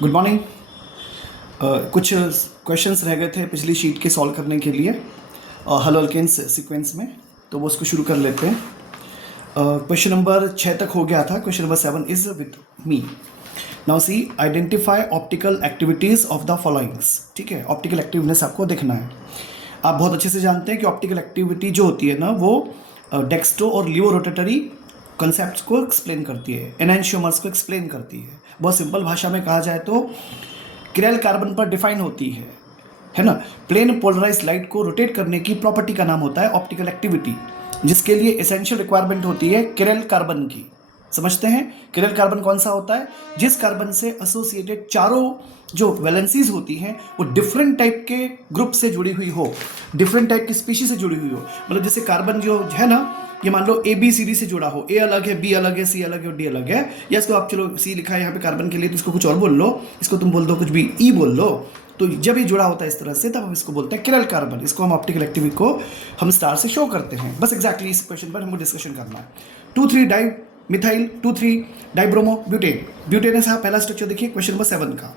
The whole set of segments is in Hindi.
Good morning. कुछ क्वेश्चंस रह गए थे पिछली शीट के सॉल्व करने के लिए हलो अल्केन्स सीक्वेंस में, तो वो उसको शुरू कर लेते हैं। क्वेश्चन नंबर 6 तक हो गया था। Question number 7 is with me. Now see identify optical activities of the followings. ठीक है, ऑप्टिकल एक्टिवनेस आपको देखना है। आप बहुत अच्छे से जानते हैं कि ऑप्टिकल एक्टिविटी जो होती है ना, वो डेक्स्ट्रो और लियो रोटेटरी कंसेप्ट को एक्सप्लेन करती है, एनैंशियोमर्स को एक्सप्लेन करती है। बहुत सिंपल भाषा में कहा जाए तो किरल कार्बन पर डिफाइन होती है ना। प्लेन पोलराइज लाइट को रोटेट करने की प्रॉपर्टी का नाम होता है ऑप्टिकल एक्टिविटी, जिसके लिए एसेंशियल रिक्वायरमेंट होती है किरल कार्बन की। समझते हैं किरल कार्बन कौन सा होता है? जिस कार्बन से एसोसिएटेड चारों जो वैलेंसीज होती हैं वो डिफरेंट टाइप के ग्रुप से जुड़ी हुई हो, डिफरेंट टाइप की स्पीशीज से जुड़ी हुई हो। मतलब जैसे कार्बन जो है ना, ये मान लो ए बी सी डी से जुड़ा हो, ए अलग है, बी अलग है, सी अलग है और डी अलग है। या इसको आप चलो सी लिखा है यहाँ पे कार्बन के लिए, तो इसको कुछ और बोल लो, इसको तुम बोल दो कुछ भी ई बोल लो। तो जब ये जुड़ा होता है इस तरह से, तब हम इसको बोलते हैं किरल कार्बन। इसको हम ऑप्टिकल एक्टिविटी को हम स्टार से शो करते हैं। बस एग्जैक्टली इस क्वेश्चन पर हमको डिस्कशन करना है। 2,3 di methyl 2,3 dibromo butane. Butane है पहला स्ट्रक्चर देखिए क्वेश्चन नंबर 7 का।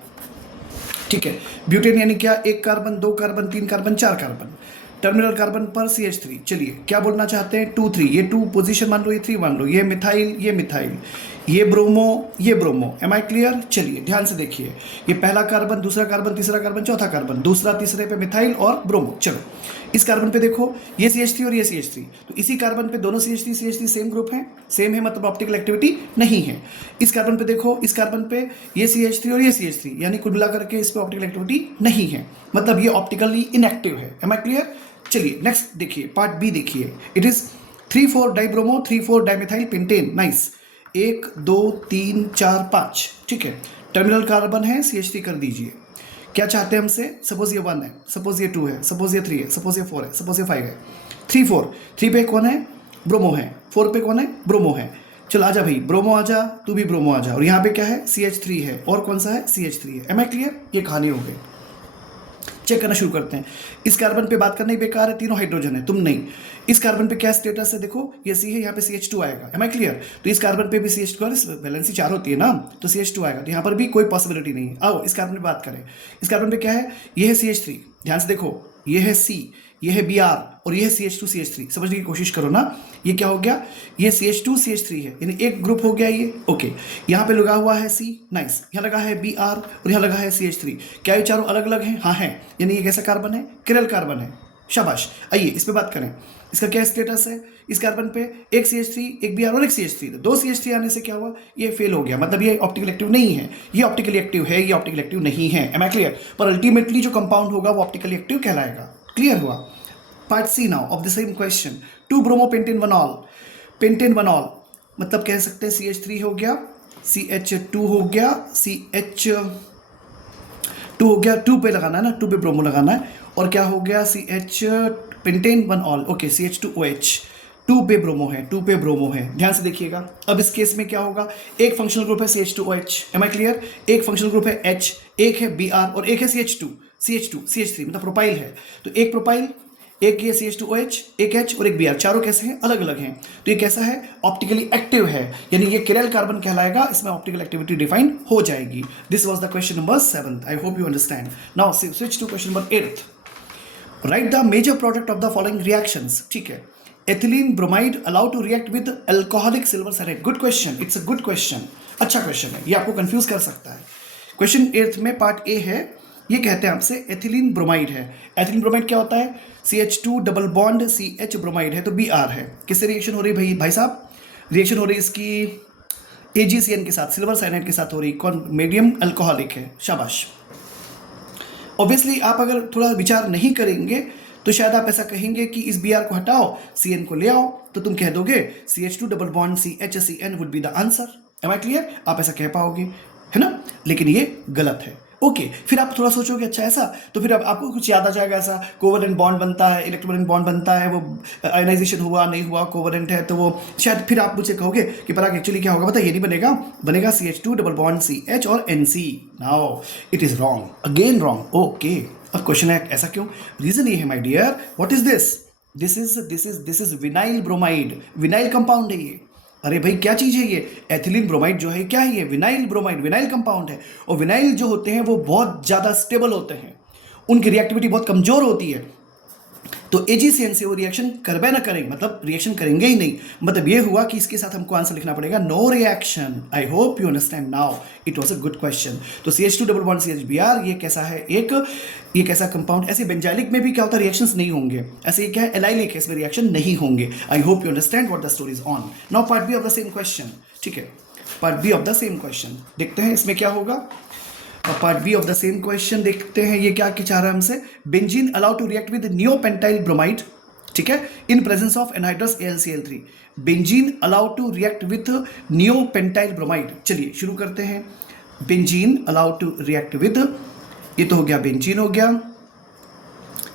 ठीक है, ब्यूटेन यानी क्या? 1 carbon, 2 carbon, 3 carbon, 4 carbon. Terminal carbon पर CH3। चलिए क्या बोलना चाहते हैं? 2,3, ये 2 पोजीशन मान लो, ये 3 मान लो, ये मिथाइल, ये मिथाइल, ये ब्रोमो, ये ब्रोमो। M I clear? चलिए ध्यान से देखिए, ये पहला कार्बन, दूसरा कार्बन, तीसरा कार्बन, चौथा कार्बन, दूसरा तीसरे पे मिथाइल और ब्रोमो। चलो इस कार्बन पे देखो, ये CH3 और ये CH3, तो इसी कार्बन पे दोनों CH3 सेम ग्रुप हैं, सेम है, मतलब ऑप्टिकल एक्टिविटी नहीं है। इस कार्बन पे देखो, इस कार्बन पे ये CH3 और ये CH3, यानी कुल मिला करके इस पे ऑप्टिकल एक्टिविटी नहीं है, मतलब ये ऑप्टिकली इनएक्टिव है। Am I clear? चलिए नेक्स्ट देखिए, पार्ट बी देखिए। It is 3,4 dibromo 3,4 dimethyl pentane. Nice. 1 2 3 4 5। ठीक है, टर्मिनल कार्बन है, CH3 कर दीजिए। क्या चाहते हैं हमसे? सपोज ये 1 है, सपोज ये 2 है, सपोज ये 3 है, सपोज ये 4 है, सपोज ये 5 है। 3 4, 3 पे कौन है? ब्रोमो है। 4 पे कौन है? ब्रोमो है। चलो आजा भाई, ब्रोमो आजा, तू भी ब्रोमो आजा। और यहाँ पे क्या है? CH3 है। और कौन सा है? CH3 है। Am I clear? ये कहानी हो गई। चेक करना शुरू करते हैं। इस कार्बन पे बात करना ही बेकार है, तीनों हाइड्रोजन है, तुम नहीं। इस कार्बन पे क्या स्टेटस है? देखो ये सी है, यहाँ पे CH2 आएगा। Am I clear? तो इस कार्बन पे भी CH2, वैलेंसी 4 होती है ना, तो CH2 आएगा, तो यहाँ पर भी कोई पॉसिबिलिटी नहीं है। आओ इस कार्बन पे बात करें। इस कार्बन पे क्या है? ये है CH3, ध्यान से देखो, ये है C, ये है Br और ये है CH2 CH3। समझने की कोशिश करो ना, ये क्या हो गया? ये CH2 CH3 है, यानी एक ग्रुप हो गया ये। ओके, यहाँ पे लगा हुआ है C, नाइस, यहाँ लगा है Br और यहाँ लगा है CH3। क्या ये चारों अलग अलग हैं? हाँ है, यानी ये कैसा कार्बन है? किरल कार्बन है। शाबाश। आइए इस पे बात करें। इसका क्या स्टेटस है? इस कार्बन पे एक CH3, एक Br और एक CH3, तो 2 CH3 आने से क्या हुआ? ये फेल हो गया, मतलब ये ऑप्टिकल एक्टिव नहीं है। ये ऑप्टिकली एक्टिव है, ये ऑप्टिकल एक्टिव नहीं है। Am I clear? पर अल्टीमेटली जो कंपाउंड होगा वो ऑप्टिकली एक्टिव कहलाएगा। क्लियर हुआ? Part C now of the same question. 2 bromo pentane 1 ol. Pentane 1 ol मतलब कह सकते हैं CH3 हो गया, CH2 हो गया, CH2 हो गया, 2 पे लगाना है ना, 2 पे ब्रोमो लगाना है। और क्या हो गया? CH pentane 1 all. Okay, CH2OH, 2 पे ब्रोमो है, 2 पे ब्रोमो है। ध्यान से देखिएगा। अब इस केस में क्या होगा? एक फंक्शनल ग्रुप है CH2OH। Am I clear? एक फंक्शनल ग्रुप है H, एक है Br और एक है CH3, मतलब प्रोपाइल है। तो एक प्रोपाइल, एक ये CH2OH, एक H और एक Br, चारों कैसे हैं? अलग अलग हैं। तो ये कैसा है? ऑप्टिकली एक्टिव है, यानी ये किरल कार्बन कहलाएगा। इसमें ऑप्टिकल एक्टिविटी डिफाइन हो जाएगी। This was the question number 7। I hope you understand. Now switch to question number 8। Write the major product of the following reactions. ठीक है, ethylene bromide allow to react with alcoholic silver cyanide. Good question, it's a good question, अच्छा क्वेश्चन है, ये आपको कंफ्यूज कर सकता है। क्वेश्चन 8 में पार्ट ए है, ये कहते हैं आपसे एथिलीन ब्रोमाइड है। एथिलीन ब्रोमाइड क्या होता है? CH2 double bond CH bromide है, तो Br है। किससे रिएक्शन हो रही है भाई साहब? रिएक्शन हो रही है इसकी AgCN के साथ, सिल्वर साइनाइड के साथ हो रही। कौन? मीडियम अल्कोहलिक है। शाबाश। ऑब्वियसली आप अगर थोड़ा विचार नहीं करेंगे तो शायद आप ऐसा कहेंगे कि इस Br को हटाओ, CN को ले आओ, तो तुम कह दोगे CH2 double bond CHCN would be the answer. Am I clear? आप ऐसा कह पाओगे, है ना? लेकिन ये गलत है। ओके, फिर आप थोड़ा सोचोगे अच्छा ऐसा, तो फिर अब आपको कुछ याद आ जाएगा ऐसा, कोवलेंट बॉन्ड बनता है, इलेक्ट्रोवलेंट बॉन्ड बनता है, वो आयनाइजेशन हुआ नहीं हुआ, कोवलेंट है, तो वो शायद फिर आप मुझे कहोगे कि पराग एक्चुअली क्या होगा? पता ये नहीं बनेगा, बनेगा CH2 डबल बॉन्ड CH और NC। Now it is wrong, again wrong. Okay, अब क्वेश्चन है ऐसा क्यों? रीजन ये है my dear, what is this? This is vinyl bromide, vinyl compound है ये। अरे भाई क्या चीज़ है ये? एथिलीन ब्रोमाइड जो है क्या है? ये विनाइल ब्रोमाइड, विनाइल कंपाउंड है। और विनाइल जो होते हैं वो बहुत ज़्यादा स्टेबल होते हैं, उनकी रिएक्टिविटी बहुत कमज़ोर होती है। तो AgCN से वो रिएक्शन करबे ना करेंगे, मतलब रिएक्शन करेंगे ही नहीं। मतलब ये हुआ कि इसके साथ हमको आंसर लिखना पड़ेगा no reaction. I hope you understand now, it was a good question. तो CH2 डबल बॉन्ड CHBr ये कैसा है? ये कैसा कंपाउंड? ऐसे बेंजाइलिक में भी क्या होता है, रिएक्शंस नहीं होंगे। ऐसे ये क्या है, एलाइलिक है, इसमें रिएक्शन नहीं होंगे। I hope you understand what the story is on. Now part B of the same question, ठीक है, part B of the same question देखते हैं इसमें क्या होगा। Part B of the same question देखते हैं, ये क्या चाह रहा है हमसे? Benzene allow to react with neopentyl bromide, ठीक है, in presence of anhydrous AlCl3। Benzene allow to react with neopentyl bromide. चलिए शुरू करते हैं। Benzene allow to react with, ये तो हो गया बेंजीन हो गया,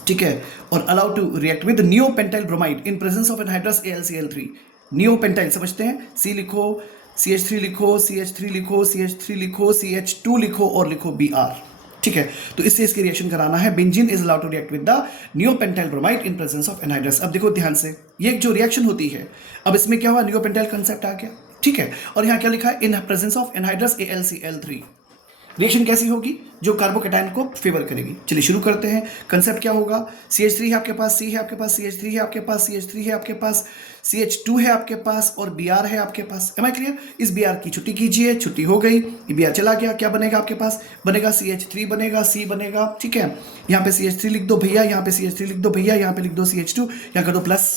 ठीक है, और allow to react with neopentyl bromide in presence of anhydrous AlCl3। Neopentyl समझते हैं, C लिखो, CH3 लिखो, CH3 लिखो, CH3 लिखो, CH2 लिखो और लिखो Br, ठीक है। तो इससे इसकी रिएक्शन कराना है। Benzene is allowed to react with the neopentyl bromide in presence of anhydrous. अब देखो ध्यान से, ये जो रिएक्शन होती है, अब इसमें क्या हुआ, नियोपेंटाइल कंसेप्ट आ गया, ठीक है। और यहाँ क्या लिखा है, in presence of anhydrous AlCl3। Reaction कैसी होगी, जो कार्बोकेटाइन को फेवर करेगी। चलिए शुरू करते हैं। कंसेप्ट क्या होगा, CH3 है आपके पास, C है आपके पास, CH3 है आपके पास, CH3 है आपके पास, CH2 है आपके पास और Br है आपके पास। Am I clear? इस Br की छुट्टी कीजिए, छुट्टी हो गई, ये Br चला गया, क्या बनेगा आपके पास? बनेगा CH3 बनेगा, C बनेगा, ठीक है। यहाँ पे CH3 लिख दो भैया, यहाँ पे CH3 लिख दो भैया, यहाँ पे लिख दो CH2, यहाँ कर दो प्लस,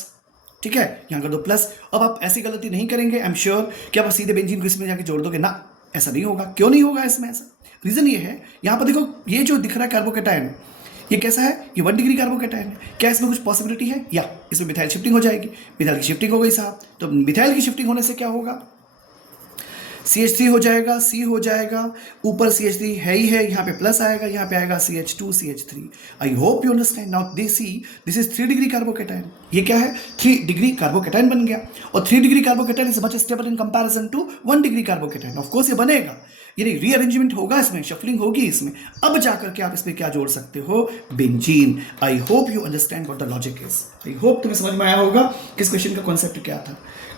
ठीक है, यहाँ कर दो प्लस। अब आप ऐसी गलती नहीं करेंगे, आई एम श्योर कि आप सीधे बेंजीन को इसमें जाके जोड़ दोगे ना, ऐसा नहीं होगा। क्यों नहीं होगा इसमें ऐसा? रीजन ये है, यहाँ पर देखो ये जो दिख रहा है कार्बोकेटाइन, ये कैसा है, ये 1 डिग्री कार्बोकेटाइन है। क्या इसमें कुछ पॉसिबिलिटी है? या इसमें मिथाइल शिफ्टिंग हो जाएगी। मिथाइल की शिफ्टिंग हो गई साहब, तो मिथाइल की शिफ्टिंग होने से क्या होगा, CH3 हो जाएगा, C हो जाएगा, ऊपर CH3 है ही है, यहाँ पे प्लस आएगा, यहाँ पे आएगा CH2 CH3। I hope you understand now. This is 3 degree carbocation. ये क्या है, 3 डिग्री कार्बोकेटाइन बन गया। और 3 degree carbocation is much stable in comparison to 1 degree carbocation. Of course ये बनेगा, यानी रीअरेंजमेंट होगा इसमें, शफलिंग होगी इसमें। अब जाकर के आप इसमें क्या जोड़ सकते हो, benzene. I hope you understand what the logic is. I hope तुम्हें समझ में आया होगा कि इस क्वेश्चन का कॉन्सेप्ट क्या था।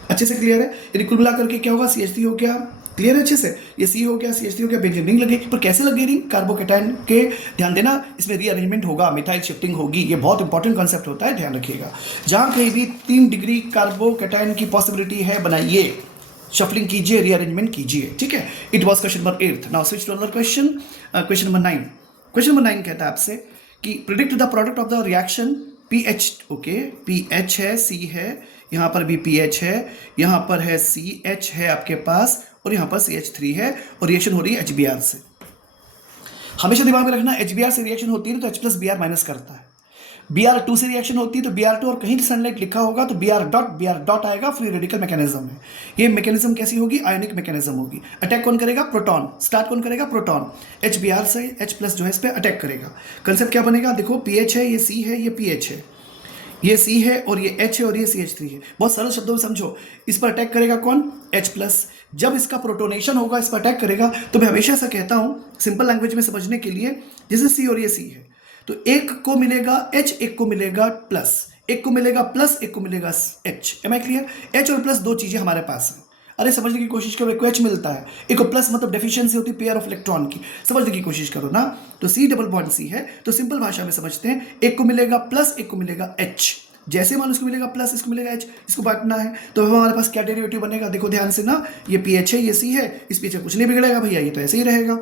अच्छे से क्लियर है? यानी कुल मिलाकर के क्या होगा, CH3 हो गया, क्लियर है अच्छे से, ये C हो गया, CH3 हो गया, बेंजीन रिंग लगेगी। पर कैसे लगेगी रिंग, कार्बोकेटाइन के, ध्यान देना, इसमें रीअरेंजमेंट होगा, मिथाइल शिफ्टिंग होगी। ये बहुत इंपॉर्टेंट कॉन्सेप्ट होता है, ध्यान रखिएगा। जहां कहीं भी 3 डिग्री कार्बोकेटाइन की पॉसिबिलिटी है, बनाइए, शफलिंग कीजिए, रीअरेंजमेंट कीजिए, ठीक है। It was question number 8। Now switch to another question, question number 9। Question number 9 कहता है आपसे कि predict the product of the reaction PH, okay, PH है, C है, यहाँ पर भी PH है, यहाँ पर है CH है आपके पास, और यहाँ पर CH3 है, और रिएक्शन हो रही है HBr से। हमेशा दिमाग में रखना, HBr से रिएक्शन होती है तो H प्लस Br माइनस करता है। Br2 से रिएक्शन होती है तो Br2, और कहीं सनलाइट लिखा होगा तो Br डॉट आएगा, फ्री रेडिकल मैकेनिज्म है। ये मैकेनिज्म कैसी होगी, आयोनिक मैकेनिज्म होगी। अटैक कौन करेगा, प्रोटॉन। स्टार्ट कौन करेगा, प्रोटॉन। HBr से H प्लस जो है इस पर अटैक करेगा। कंसेप्ट क्या बनेगा, देखो PH है, ये C है, ये PH है, ये C है और ये H है और ये CH3 है। बहुत सरल शब्दों में समझो, इस पर अटैक करेगा कौन, H प्लस। जब इसका प्रोटोनेशन होगा, इस पर अटैक करेगा, तो मैं हमेशा ऐसा कहता हूं सिंपल लैंग्वेज में समझने के लिए, जैसे C और ये C है, तो एक को मिलेगा H, एक को मिलेगा प्लस, एक को मिलेगा प्लस, एक को मिलेगा H। Am I clear? H और प्लस दो चीजें हमारे पास हैं। अरे समझने की कोशिश करो, एक को H मिलता है, एक को प्लस, मतलब डेफिशिएंसी होती है पेयर ऑफ इलेक्ट्रॉन की। समझने की कोशिश करो ना। तो C डबल बॉन्ड C है, तो सिंपल भाषा में समझते हैं, एक को मिलेगा प्लस, एक को मिलेगा H। जैसे मान इसको मिलेगा प्लस, इसको मिलेगा H, इसको बांटना है, तो हमारे पास क्या डेरिवेटिव बनेगा, देखो ध्यान से ना, ये PH है, ये C है, इस पीछे कुछ नहीं बिगड़ेगा भैया, ये तो ऐसे ही रहेगा।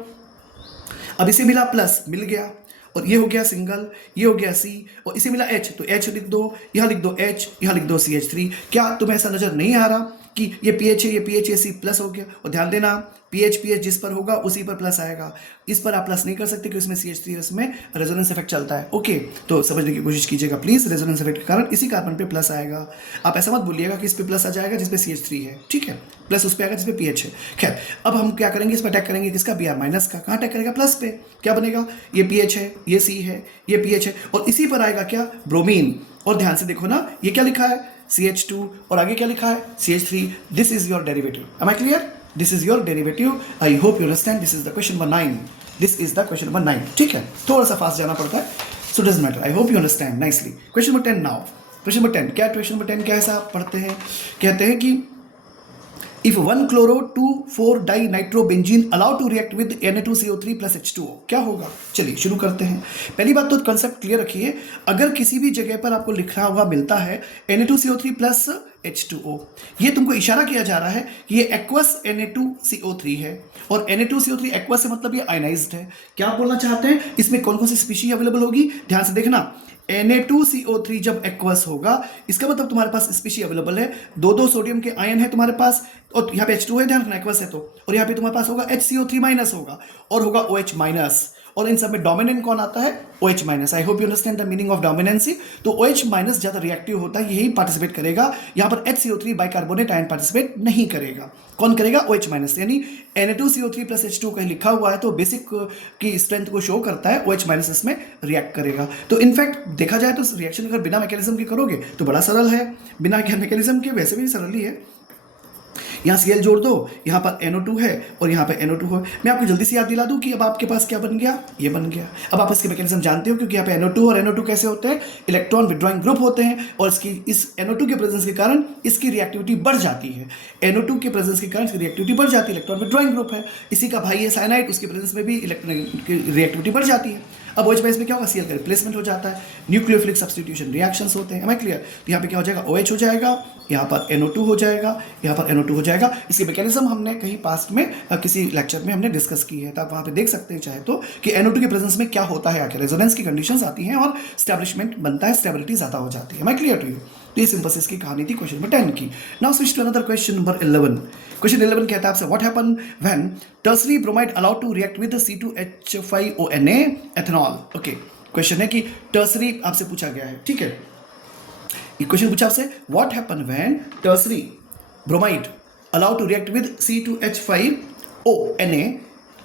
अब इसे मिला प्लस, मिल गया, और ये हो गया सिंगल, ये हो गया C, और इसे मिला H, तो H लिख दो, यहाँ लिख दो H, यहाँ लिख दो CH3। क्या तुम्हें ऐसा नजर नहीं आ रहा कि ये PH है, ये PH है, C प्लस हो गया? और ध्यान देना, PH जिस पर होगा उसी पर प्लस आएगा, इस पर आप प्लस नहीं कर सकते क्योंकि इसमें CH3 है, इसमें रेजोनेंस इफेक्ट चलता है। ओके, तो समझने की कोशिश कीजिएगा प्लीज, रेजोनेंस इफेक्ट के कारण इसी कार्बन पे प्लस आएगा। आप ऐसा मत बोलिएगा कि इस पे प्लस आ जाएगा जिस पे CH3 है, ठीक है, प्लस उस पर आएगा जिस पे PH है। खैर, अब हम क्या करेंगे, इस पर अटैक करेंगे किसका, Br माइनस का। कहाँ अटैक करेगा, प्लस पे। क्या बनेगा, ये PH है, ये C है, ये PH है, और इसी पर आएगा क्या, ब्रोमीन। और ध्यान से देखो ना, ये क्या लिखा है, CH2, और आगे क्या लिखा है, CH3। This is your derivative. Am I clear? This is your derivative. I hope you understand. This is the question number 9। This is the question number 9, ठीक है। थोड़ा सा फास्ट जाना पड़ता है, so doesn't matter. I hope you understand nicely. Question number 10 now. Question number 10 क्या, क्वेश्चन नंबर 10 क्या है साहब, पढ़ते हैं। कहते हैं कि if 1 chloro 2 4 dinitrobenzene allow to react with Na2CO3 plus H2O, क्या होगा? चलिए शुरू करते हैं। पहली बात तो कंसेप्ट क्लियर रखिए, अगर किसी भी जगह पर आपको लिखा हुआ मिलता है Na2CO3 प्लस H2O, ये तुमको इशारा किया जा रहा है कि ये एक्वस Na2CO3 है, और Na2CO3 एक्वस से मतलब ये आयनाइज्ड है। क्या आप बोलना चाहते हैं? इसमें कौन कौन सी स्पीशी अवेलेबल होगी? ध्यान से देखना, Na2CO3 जब एक्वस होगा इसका मतलब तुम्हारे पास स्पीशी अवेलेबल है, दो सोडियम के आयन है तुम्हारे पास, और यहाँ पे H2 है, ध्यान रखना एक्वस है तो, और यहाँ पे तुम्हारे पास होगा HCO3 माइनस होगा, और होगा OH माइनस, और इन सब में डोमिनेंट कौन आता है? OH minus. I hope you understand the meaning of dominancy. तो OH माइनस ज्यादा रिएक्टिव होता है, यही पार्टिसिपेट करेगा। यहाँ पर HCO3 बाइकार्बोनेट आयन पार्टिसिपेट नहीं करेगा। कौन करेगा? OH minus. यानी Na2CO3 प्लस H2 कहीं लिखा हुआ है तो बेसिक की स्ट्रेंथ को शो करता है, OH माइनस इसमें रिएक्ट करेगा। तो इनफैक्ट देखा जाए तो रिएक्शन अगर बिना मैकेनिज्म के करोगे तो बड़ा सरल है, बिना मैकेनिज्म के वैसे भी सरल ही है। यहाँ Cl जोड़ दो, यहाँ पर NO2 है और यहाँ पर NO2 है। मैं आपको जल्दी से याद दिला दूँ कि अब आपके पास क्या बन गया? ये बन गया। अब आप इसके मैकेनिज्म जानते हो, क्योंकि यहाँ पे NO2 और NO2 कैसे होते हैं? इलेक्ट्रॉन विड्रॉइंग ग्रुप होते हैं, और इस NO2 के प्रेजेंस के कारण इसकी रिएक्टिविटी बढ़ जाती है। NO2 के प्रेजेंस के कारण इसकी रिएक्टिविटी बढ़ जाती है, इलेक्ट्रॉन विड्रॉइंग ग्रुप है। इसी का भाई है साइनाइड, उसके प्रेजेंस में भी इलेक्ट्रॉन की रिएक्टिविटी बढ़ जाती है। अब OH बेस में क्या होगा? Cl का रिप्लेसमेंट हो जाता है, न्यूक्लियोफिलिक सब्स्टिट्यूशन रिएक्शंस होते हैं। Am I clear? तो यहाँ पे क्या हो जाएगा? OH हो जाएगा, यहाँ पर NO2 हो जाएगा, यहाँ पर NO2 हो जाएगा। इसकी मैकेनिज्म हमने कहीं पास्ट में किसी लेक्चर में हमने डिस्कस की है, तो आप वहाँ पे देख सकते हैं चाहे तो कि NO2 के प्रेजेंस में क्या होता है, आके रेजोनेंस की कंडीशंस आती हैं और स्टैब्लिशमेंट बनता है, स्टेबिलिटी ज़्यादा हो जाती है। Am I clear to you? तो ये सिंपल इसकी कहानी थी क्वेश्चन नंबर 10 की। Now switch to another question number 11। Question 11 कहता है आपसे, what happen when tertiary bromide allowed to react with C2H5ONA ethanol. Okay, question है कि टर्सरी आपसे पूछा गया है, ठीक है। ये क्वेश्चन पूछा आपसे, what happen when tertiary bromide allowed to react with C2H5ONA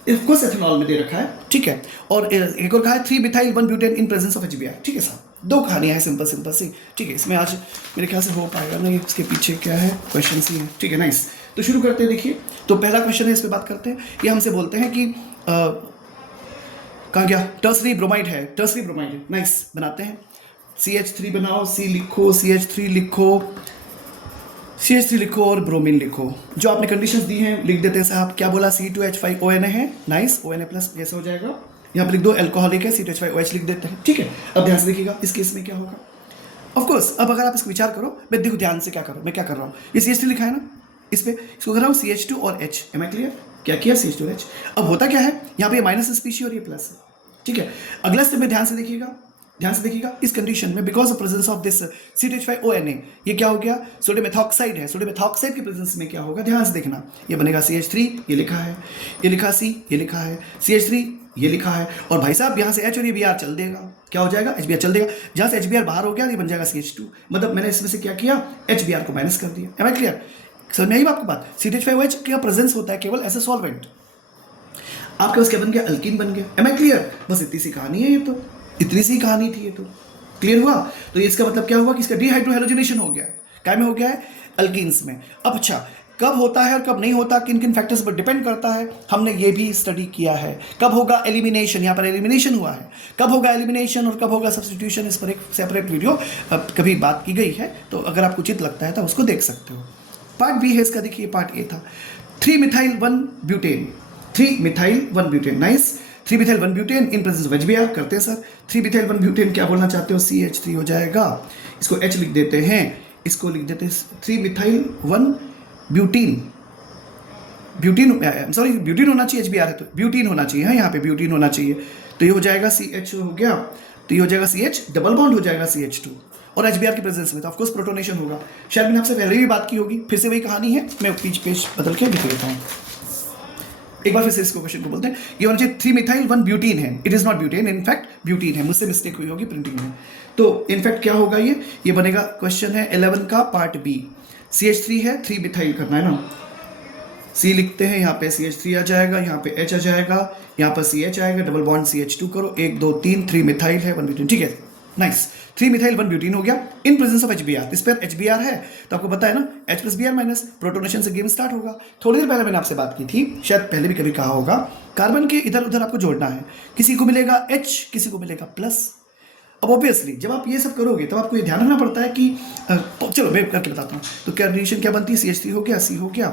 of course ethanol में दे रखा है, ठीक है। और एक और कहा है 3 methyl 1 butane in presence of HBr, ठीक है साहब। दो कहानियां हैं सिंपल सिंपल सी, ठीक है। इसमें आज मेरे ख्याल से हो पाएगा नहीं, इसके पीछे क्या है क्वेश्चन सी है, ठीक है, नाइस। तो शुरू करते हैं। देखिए, तो पहला क्वेश्चन है, इस पर बात करते हैं। ये हमसे बोलते हैं कि कहाँ गया? टर्सरी ब्रोमाइड है, टर्सरी ब्रोमाइड है, नाइस। बनाते हैं, CH3 बनाओ, C लिखो, CH3 लिखो, CH3 लिखो और ब्रोमीन लिखो। जो आपने कंडीशंस दी हैं लिख देते हैं साहब। क्या बोला? C2H5ONA है, नाइस, ONA प्लस जैसे हो जाएगा। यहाँ पर लिख दो, एल्कोहलिक है, C2H5OH लिख देते हैं, ठीक है। अब ध्यान से देखिएगा इस केस में क्या होगा। ऑफकोर्स अब अगर आप इसको विचार करो, मैं देखो ध्यान से क्या कर रहा हूँ, मैं क्या कर रहा हूँ, ये CH3 लिखा है ना, इस पे इसको कर रहा हूँ CH2 और H। Am I clear? क्या किया? CH2 और H। अब होता क्या है, यहाँ पे माइनस स्पीशी और ये प्लस है, ठीक है। अगला स्टेप में ध्यान से देखिएगा, ध्यान से देखिएगा। इस कंडीशन में because of presence of this C2H5ONA, ये क्या हो गया? सोडियम मेथॉक्साइड है। सोडियम मेथॉक्साइड के प्रेजेंस में क्या होगा? ध्यान से देखना, ये बनेगा CH3, ये लिखा है, ये लिखा C, ये लिखा है CH3, ये लिखा है, और भाई साहब यहाँ से H और ये Br चल देगा। क्या हो जाएगा? HBr चल देगा। जहाँ से HBr बाहर हो गया ये बन जाएगा CH2। मतलब मैंने इसमें से क्या किया? HBr को माइनस कर दिया। Am I clear? समझ में आई आपको बात? C2H5OH का प्रेजेंस होता है केवल एज ए सॉल्वेंट, आपके पास क्या बन गया? अल्कीन बन गया। Am I clear? बस इतनी सी कहानी है, ये तो इतनी सी कहानी थी, ये तो क्लियर हुआ। तो इसका मतलब क्या हुआ कि इसका डिहाइड्रोहेलोजिनेशन हो गया है। क्या में हो गया है? अल्कीन्स में। अब अच्छा, कब होता है और कब नहीं होता, किन किन फैक्टर्स पर डिपेंड करता है, हमने ये भी स्टडी किया है। कब होगा एलिमिनेशन, यहाँ पर एलिमिनेशन हुआ है, कब होगा एलिमिनेशन और कब होगा सब्स्टिट्यूशन, इस पर एक सेपरेट वीडियो कभी बात की गई है, तो अगर आपको उचित लगता है तो उसको देख सकते हो। पार्ट बी है इसका, देखिए पार्ट ए था 3 methyl 1 butane, 3 methyl 1 butane, nice. 3 methyl 1 butane in presence of HBr करते हैं सर। 3 मिथाइल 1 ब्यूटेन क्या बोलना चाहते हो? CH3 हो जाएगा, इसको H लिख देते हैं, इसको लिख देते हैं 3 methyl 1 butene, butene sorry butene होना चाहिए, HBr है तो ब्यूटीन होना चाहिए, हाँ यहाँ पे ब्यूटीन होना चाहिए। तो ये हो जाएगा CH हो गया, तो ये हो जाएगा CH, डबल बॉन्ड हो जाएगा CH2, और HBr की प्रेजेंस में तो ऑफकोर्स प्रोटोनेशन होगा। शायद मैंने आपसे पहले भी बात की होगी, फिर से वही कहानी है, मैं पेज बदल के लिख देता हूँ एक बार। फिर से इसको क्वेश्चन को बोलते हैं, ये होना चाहिए 3 मिथाइल 1 ब्यूटीन है, it is not butane, in fact butene है, मुझसे मिस्टेक हुई होगी प्रिंटिंग में। तो इनफैक्ट क्या होगा, ये बनेगा, क्वेश्चन है 11 का पार्ट बी। CH3 है, 3 मिथाइल करना है ना, C लिखते हैं, यहाँ पे CH3 आ जाएगा, यहाँ पे H आ जाएगा, यहाँ पर CH आएगा, डबल बॉन्ड CH2 करो, 1 2 3, 3 मिथाइल है 1 ब्यूटीन, ठीक है, नाइस। 3 मिथाइल 1 ब्यूटीन हो गया इन प्रेजेंस ऑफ HBr। इस पर HBr है तो आपको पता है ना, H plus Br minus, protonation से गेम स्टार्ट होगा। थोड़ी देर पहले मैंने आपसे बात की थी, शायद पहले भी कभी कहा होगा, कार्बन के इधर उधर आपको जोड़ना है, किसी को मिलेगा H, किसी को मिलेगा प्लस। अब ऑब्वियसली जब आप ये सब करोगे तब आपको ये ध्यान रखना पड़ता है कि चलो मैं करके बताता हूँ। तो क्या रिलेशन क्या बनती है? CH3 हो गया, C हो गया,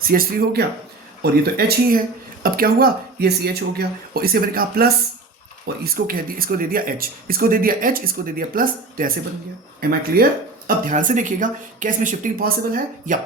CH3 हो गया, और ये तो H ही है। अब क्या हुआ, ये CH हो गया, और इसे मैंने कहा प्लस, और इसको कह दिया, इसको दे दिया H, इसको दे दिया H, इसको दे दिया प्लस, तो ऐसे बन गया। Am I clear? अब ध्यान से देखिएगा, क्या इसमें शिफ्टिंग पॉसिबल है? या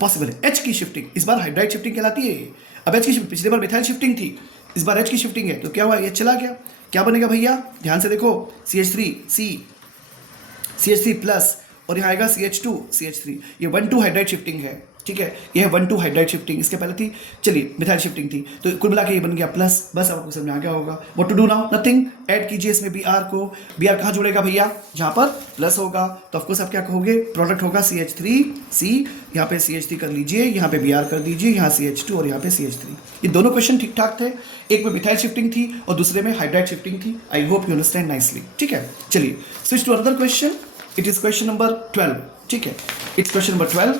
पॉसिबल है। H की शिफ्टिंग, इस बार हाइड्राइड शिफ्टिंग कहलाती है ये। अब H की शिफ्टिंग, पिछले बार मिथाइल शिफ्टिंग थी, इस बार H की शिफ्टिंग है, तो क्या हुआ, ये चला गया। क्या बनेगा भैया, ध्यान से देखो, CH3 प्लस, और यहाँ आएगा CH2 CH3, ये 1-2 हाइड्राइड शिफ्टिंग है, ठीक है, ये है 1-2 हाइड्राइड शिफ्टिंग। इसके पहले थी, चलिए मिथाइल शिफ्टिंग थी, तो कुल मिला के ये बन गया प्लस। बस आपको समझ में आ गया होगा। What to do now, nothing, add कीजिए इसमें Br को। Br कहाँ जुड़ेगा भैया, जहाँ पर प्लस होगा, तो ऑफकोर्स आप क्या कहोगे, प्रोडक्ट होगा CH3C, यहाँ पे CH3 कर लीजिए, यहाँ पे Br कर दीजिए, यहाँ CH2 और यहाँ पे CH3। ये दोनों क्वेश्चन ठीक ठाक थे, एक में मिथाइल शिफ्टिंग थी और दूसरे में हाइड्राइड शिफ्टिंग थी। I hope you understand nicely, ठीक है। चलिए switch to another question, it is question number 12, ठीक है। It's question number 12।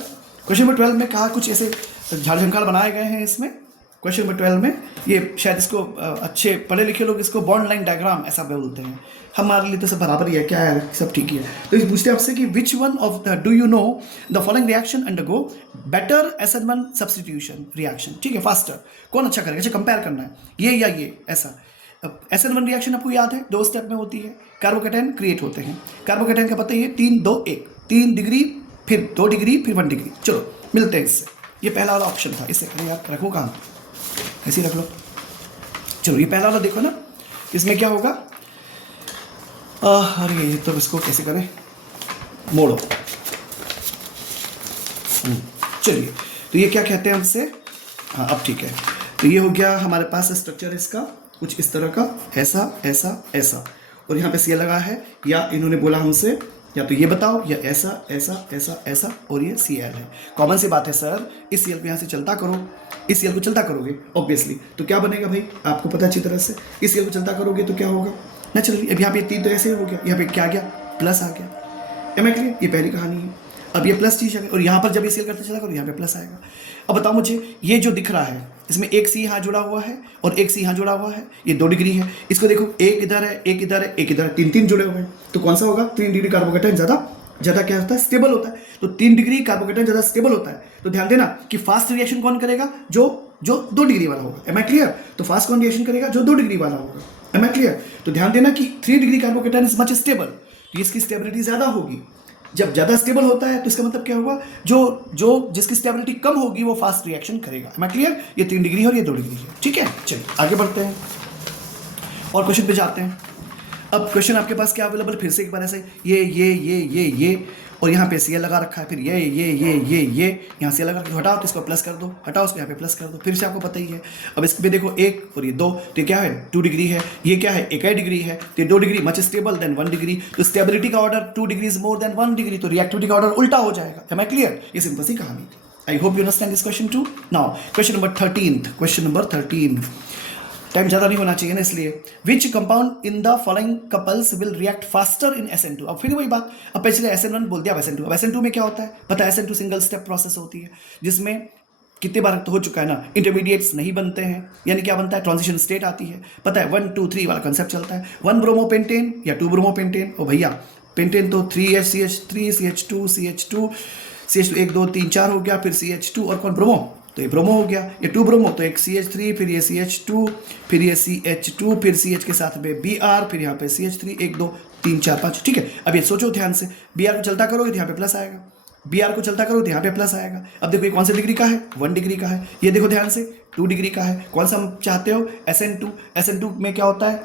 Question number 12 में कहा कुछ ऐसे झाड़ झंकार बनाए गए हैं इसमें। क्वेश्चन नंबर 12 में ये शायद इसको अच्छे पढ़े लिखे लोग इसको बॉन्ड लाइन डायग्राम ऐसा बोलते हैं, हमारे लिए तो सब बराबर ही है, क्या है, सब ठीक ही है। तो इस पूछते हैं आपसे कि which one of the do you know the following reaction undergo better SN1 substitution reaction, ठीक है, फास्टर, कौन अच्छा करेगा, अच्छा कंपेयर करना है, ये या ये, ऐसा। SN1 रिएक्शन आपको याद है 2 स्टेप में होती है, कार्बोकेटाइन क्रिएट होते हैं। कार्बोकेटाइन का पता ही है 3 2 1, 3 डिग्री फिर 2 डिग्री फिर 1 डिग्री। चलो मिलते हैं इससे, ये पहला वाला ऑप्शन था, इसे याद रखो, कहाँ ऐसे ही रख लो। चलो ये पहला वाला देखो ना, इसमें क्या होगा, अरे ये तो इसको कैसे करें, मोड़ो। चलिए, तो ये क्या कहते हैं हमसे, हाँ अब ठीक है। तो ये हो गया हमारे पास स्ट्रक्चर इसका कुछ इस तरह का, ऐसा ऐसा ऐसा, और यहाँ पे Cl लगा है, या इन्होंने बोला हमसे या तो ये बताओ, या ऐसा ऐसा ऐसा ऐसा, और ये Cl है। कॉमन सी बात है सर, इस Cl को यहाँ से चलता करो, इस Cl को चलता करोगे ऑब्वियसली, तो क्या बनेगा भाई, आपको पता अच्छी तरह से, इस Cl को चलता करोगे तो क्या होगा नेचुरली। अब यहाँ पे 3 तो ऐसे हो गया, यहाँ पे क्या आ गया, प्लस आ गया। Am I clear? ये पहली कहानी है। अब ये प्लस चीज है, और यहाँ पर जब ये Cl करते चला करो, यहाँ पे प्लस आएगा। अब बताओ मुझे, ये जो दिख रहा है इसमें एक C यहाँ जुड़ा हुआ है और एक C यहाँ जुड़ा हुआ है, ये 2 डिग्री है। इसको देखो, एक इधर है, एक इधर है, एक इधर है, 3 जुड़े हुए हैं, तो कौन सा होगा, 3 डिग्री कार्बोकेटाइन ज़्यादा क्या होता है, स्टेबल होता है। तो 3 डिग्री कार्बोकेटाइन ज़्यादा स्टेबल होता है, तो ध्यान देना कि फास्ट रिएक्शन कौन करेगा, जो 2 डिग्री वाला होगा। Am I clear? तो फास्ट कौन रिएक्शन करेगा, जो 2 डिग्री वाला होगा। Am I clear? तो ध्यान देना कि 3 degree carbocation is much stable, तो इसकी स्टेबिलिटी ज़्यादा होगी। जब ज़्यादा स्टेबल होता है तो इसका मतलब क्या होगा, जो जिसकी स्टेबिलिटी कम होगी वो फास्ट रिएक्शन करेगा। Am I clear? ये 3 डिग्री है और ये 2 डिग्री है, ठीक है। चलिए आगे बढ़ते हैं और क्वेश्चन पे जाते हैं। अब क्वेश्चन आपके पास क्या अवेलेबल, फिर से एक बार ऐसे, ये और यहाँ पे Cl लगा रखा है, फिर ये यहाँ Cl लगा रखा है, हटाओ तो इसको प्लस कर दो, हटाओ इसको यहाँ पे प्लस कर दो, फिर से आपको पता ही है। अब इसमें देखो 1 और ये 2, तो ये क्या है, 2 डिग्री है, ये क्या है, 1 डिग्री है, तो 2 degree much stable than 1 degree, तो स्टेबिलिटी का order 2 degree is more than 1 degree, तो रिएक्टिविटी का ऑर्डर उल्टा हो जाएगा। Am I clear? ये सिंपल सी कहानी थी। I hope you understand this question too. Now question number 13, question number 13, time ज़्यादा नहीं होना चाहिए ना, इसलिए which compound in the following couples will react faster in SN2। अब फिर वही बात, अब पिछले SN1 बोल दिया, अब SN2। अब SN2 में क्या होता है पता है, SN2 सिंगल स्टेप प्रोसेस होती है, जिसमें कितने बार तो हो चुका है ना, इंटरमीडिएट्स नहीं बनते हैं, यानी क्या बनता है, ट्रांजिशन स्टेट आती है, पता है 1 2 3 वाला कंसेप्ट चलता है, 1 ब्रोमोपेंटेन या 2 ब्रोमोपेंटेन। ओ भैया पेंटेन तो 3HCH3 CH2 CH2 CH2 1 2 3 4 हो गया, फिर CH2 और कौन, ब्रोमो, तो ये ब्रोमो हो गया, ये 2 ब्रोमो, तो एक CH3 फिर ये CH2 फिर ये CH2 फिर CH के साथ में Br, फिर यहाँ पे CH3 1 2 3 4 5, ठीक है। अब ये सोचो ध्यान से, Br को चलता करोगे तो यहाँ पे प्लस आएगा, Br को चलता करो तो यहाँ पे प्लस आएगा। अब देखो ये कौन से डिग्री का है, 1 डिग्री का है, ये देखो ध्यान से 2 डिग्री का है, कौन सा हम चाहते हो, SN2 में क्या होता है,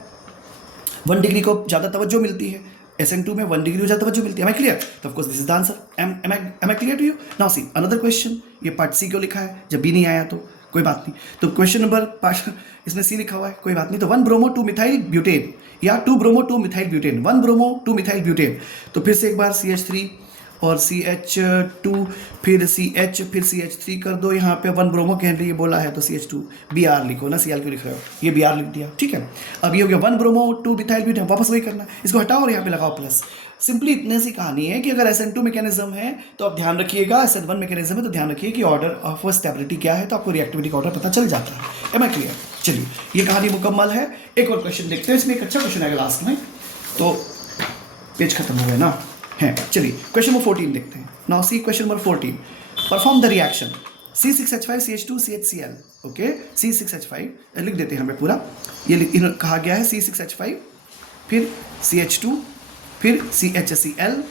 1 डिग्री को ज़्यादा तवज्जो मिलती है, SN2 में 1 डिग्री हो जाता है, मिलती है। Am I clear? तो of course this is the answer. Am I clear to you? Now see another question. ये पार्ट C क्यों लिखा है, जब B नहीं आया तो कोई बात नहीं, तो क्वेश्चन नंबर पार्ट इसमें C लिखा हुआ है, कोई बात नहीं। तो 1 ब्रोमो 2 मिथाइल ब्यूटेन या 2 bromo 2 methyl butane, 1 bromo 2 methyl butane. तो फिर से एक बार CH3 और CH2 फिर CH फिर CH3 कर दो, यहाँ पे 1 ब्रोमो कह रही है बोला है तो CH2 Br लिखो ना, Cl क्यों लिख रहे हो, ये Br लिख दिया, ठीक है। अब ये हो गया 1 ब्रोमो 2 मिथाइल ब्यूटेन, वापस वही करना, इसको हटाओ और यहाँ पे लगाओ प्लस। सिंपली इतने सी कहानी है कि अगर SN2 मैकेनिज्म है तो आप ध्यान रखिएगा, SN1 मैकेनिज्म है तो ध्यान रखिए कि ऑर्डर ऑफ स्टेबिलिटी क्या है, तो आपको रिएक्टिविटी का ऑर्डर पता चल जाता है। Am I clear? चलिए ये कहानी मुकम्मल है। एक और क्वेश्चन देखते हैं, इसमें एक अच्छा क्वेश्चन आएगा लास्ट में, तो पेज खत्म हो गया ना है। चलिए क्वेश्चन नंबर 14 देखते हैं। Now see question number 14, perform the reaction C6H5 CH2 CHCl, okay, C6H5 लिख देते हैं हमें पूरा, ये कहा गया है C6H5, फिर CH2, फिर CHCl,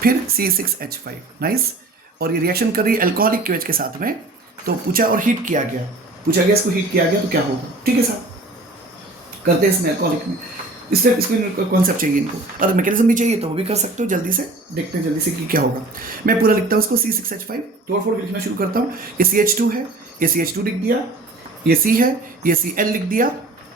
फिर C6H5, नाइस। और ये रिएक्शन कर रही है अल्कोहलिक केवेज के साथ में, तो पूछा और हीट किया गया, पूछा गया इसको हीट किया गया तो क्या होगा, ठीक है साहब, करते हैं इसमें अल्कोहलिक में। इसको कॉन्सेप्ट चाहिए इनको, और मैकेनिज्म भी चाहिए तो वो भी कर सकते हो, जल्दी से देखते हैं जल्दी से कि क्या होगा। मैं पूरा लिखता हूँ इसको C6H5, तोड़ फोड़ के लिखना शुरू करता हूँ। ये CH2 है, ये CH2 लिख दिया, ये C है, ये Cl लिख दिया,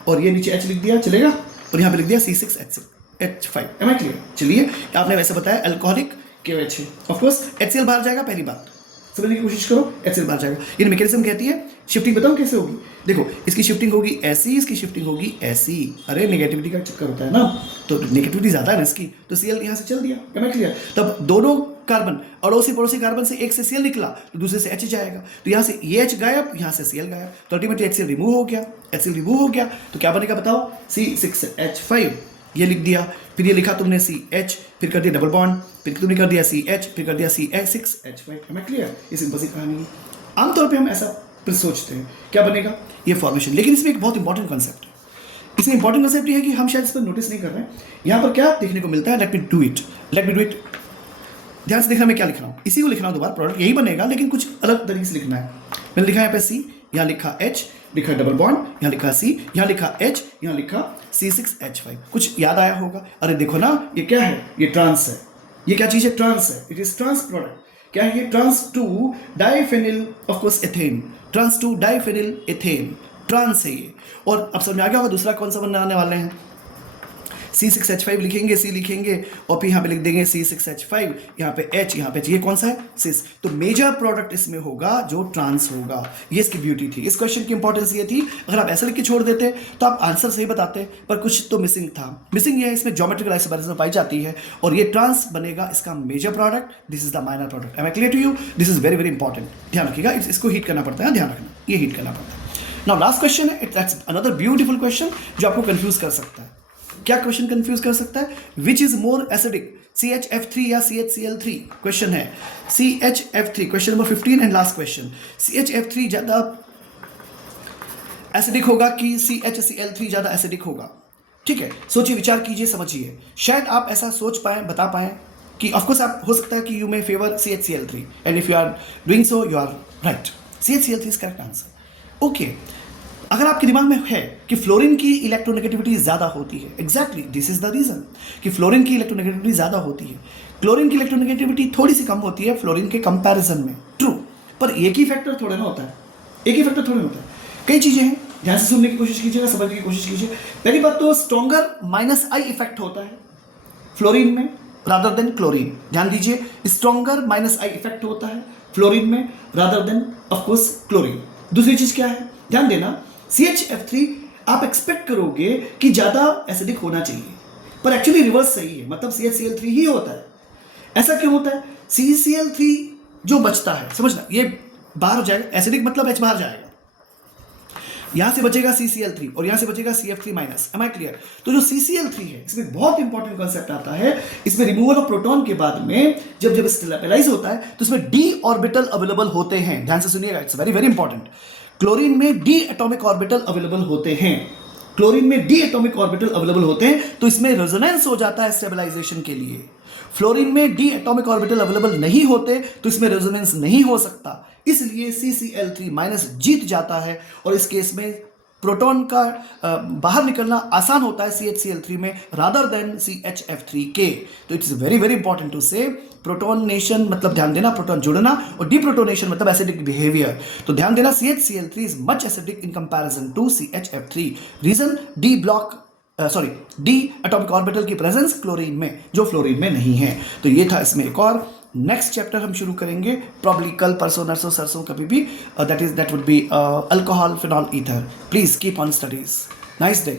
और ये नीचे H लिख दिया, चलेगा, और यहाँ पे लिख दिया C6H5। Am I clear? चलिए, आपने वैसे बताया अल्कोहलिक KOH है, ऑफकोर्स HCl बाहर जाएगा, पहली बात समझने की कोशिश करो, HCl बाहर जाएगा। ये मैकेनिज्म कहती है, शिफ्टिंग बताऊँ कैसे होगी, देखो इसकी शिफ्टिंग होगी ऐसी, इसकी शिफ्टिंग होगी ऐसी, अरे नेगेटिविटी का चक्कर होता है ना, तो नेगेटिविटी ज़्यादा है ना इसकी, तो Cl यहाँ से चल दिया, एम आई क्लियर? तब दोनों कार्बन, अड़ोसी पड़ोसी कार्बन से एक से Cl निकला तो दूसरे से H जाएगा, तो यहाँ से ये H गायब, यहाँ से Cl गायब, तो अल्टीमेटली HCl रिमूव हो गया, HCl रिमूव हो गया तो क्या बनेगा बताओ, C6H5 ये लिख दिया, फिर ये लिखा तुमने CH, फिर कर दिया डबल बॉन्ड, फिर तुमने कर दिया CH, फिर कर दिया CH6H5, हमें क्लियर? ये सिंपल सी कहानी है। आमतौर पे हम ऐसा फिर सोचते हैं क्या बनेगा ये फॉर्मेशन, लेकिन इसमें एक बहुत इंपॉर्टेंट कॉन्सेप्ट है। इसमें इंपॉर्टेंट कॉन्सेप्ट ये है कि हम शायद इस पर नोटिस नहीं कर रहे हैं। यहाँ पर क्या देखने को मिलता है, लेट मी डू इट, ध्यान से देखना मैं क्या लिख रहा हूँ, इसी को लिखना हो दोबारा, प्रोडक्ट यही बनेगा लेकिन कुछ अलग तरीके से लिखना है। मैंने लिखा यहाँ पे C, यहाँ लिखा H, लिखा डबल बॉन्ड, यहाँ लिखा C, यहाँ लिखा H, यहाँ लिखा C6H5, कुछ याद आया होगा? अरे देखो ना, ये क्या है, ये ट्रांस है, ये क्या चीज़ है, ट्रांस है, इट इज ट्रांस प्रोडक्ट। क्या है ये, trans two diphenyl of course ethane, trans two diphenyl ethane, trans है ये। और अब समझ में आ गया होगा दूसरा कौन सा बनाने वाले हैं, C6H5 लिखेंगे, C लिखेंगे, और फिर यहाँ पे लिख देंगे C6H5, यहाँ पे H, यहाँ पे ये कौन सा है, सिस। तो मेजर प्रोडक्ट इसमें होगा जो ट्रांस होगा, ये इसकी ब्यूटी थी। इस क्वेश्चन की इंपॉर्टेंस ये थी, अगर आप ऐसे लिख के छोड़ देते तो आप आंसर सही बताते, पर कुछ तो मिसिंग था। मिसिंग ये है, इसमें ज्योमेट्रिकल आइसोमेरिज्म पाई जाती है, और ये ट्रांस बनेगा इसका major product, this is the minor product. Am I clear to you? This is very very important, ध्यान रखिएगा, इसको हीट करना पड़ता है, ध्यान रखना, ये हीट करना पड़ता है। नाउ लास्ट क्वेश्चन है, इट्स अनदर ब्यूटीफुल क्वेश्चन जो आपको कंफ्यूज कर सकता है। क्या क्वेश्चन कंफ्यूज कर सकता है, which is more acidic, CHF3 या CHCl3? क्वेश्चन है CHF3, question number 15 and last question. CHF3 ज्यादा एसिडिक होगा कि CHCl3 ज्यादा एसिडिक होगा? ठीक है, सोचिए, विचार कीजिए, समझिए। शायद आप ऐसा सोच पाए, बता पाए कि ऑफकोर्स आप हो सकता है कि you may favour CHCl3, and if you are doing so you are right, CHCl3 is correct answer. Okay, अगर आपके दिमाग में है कि फ्लोरीन की इलेक्ट्रोनेगेटिविटी ज़्यादा होती है, exactly this is the reason कि फ्लोरीन की इलेक्ट्रोनेगेटिविटी ज़्यादा होती है, क्लोरीन की इलेक्ट्रोनेगेटिविटी थोड़ी सी कम होती है फ्लोरीन के कंपैरिजन में, ट्रू, पर एक ही फैक्टर थोड़ा ना होता है, एक ही फैक्टर थोड़ा होता है, कई चीज़ें हैं, ध्यान से सुनने की कोशिश कीजिएगा, समझने की कोशिश कीजिए। पहली बात तो स्ट्रॉन्गर -I इफेक्ट होता है फ्लोरीन में रादर देन क्लोरीन, ध्यान दीजिए, स्ट्रॉन्गर -I इफेक्ट होता है फ्लोरीन में रादर देन ऑफकोर्स क्लोरीन। दूसरी चीज़ क्या है, ध्यान देना, CHF3 आप एक्सपेक्ट करोगे कि ज़्यादा एसिडिक होना चाहिए, पर एक्चुअली रिवर्स सही है, मतलब CHCl3 ही होता है। ऐसा क्यों होता है, CCl3 जो बचता है, समझना, ये बाहर हो जाएगा, एसिडिक मतलब H बाहर जाएगा, यहाँ से बचेगा CCl3 और यहाँ से बचेगा CF3 minus, M I clear? तो जो CCl3 है, इसमें बहुत इंपॉर्टेंट कॉन्सेप्ट आता है, इसमें रिमूवल ऑफ प्रोटॉन के बाद में जब स्टेबलाइज होता है तो इसमें d ऑर्बिटल अवेलेबल होते हैं, ध्यान से सुनिएगा, it's very very important. Chlorine में d एटॉमिक ऑर्बिटल अवेलेबल होते हैं, क्लोरीन में d एटॉमिक ऑर्बिटल अवेलेबल होते हैं, तो इसमें रेजोनेंस हो जाता है स्टेबलाइजेशन के लिए। फ्लोरीन में d एटॉमिक ऑर्बिटल अवेलेबल नहीं होते तो इसमें रेजोनेंस नहीं हो सकता, इसलिए CCl3 माइनस जीत जाता है, और इस केस में प्रोटॉन का बाहर निकलना आसान होता है CHCl3 में रादर देन CHF3 के। तो it's very very important to say protonation मतलब ध्यान देना, प्रोटॉन जुड़ना, और डीप्रोटोनेशन मतलब एसिडिक बिहेवियर। तो ध्यान देना, CHCl3 is much acidic in comparison to CHF3। Reason D atomic orbital की प्रेजेंस क्लोरीन में, जो फ्लोरीन में नहीं है। तो ये था इसमें एक और। नेक्स्ट चैप्टर हम शुरू करेंगे प्रॉब्ली कल, परसों, नरसों, सरसों, कभी भी, that would be alcohol, phenol, ether. Please keep on studies. Nice day.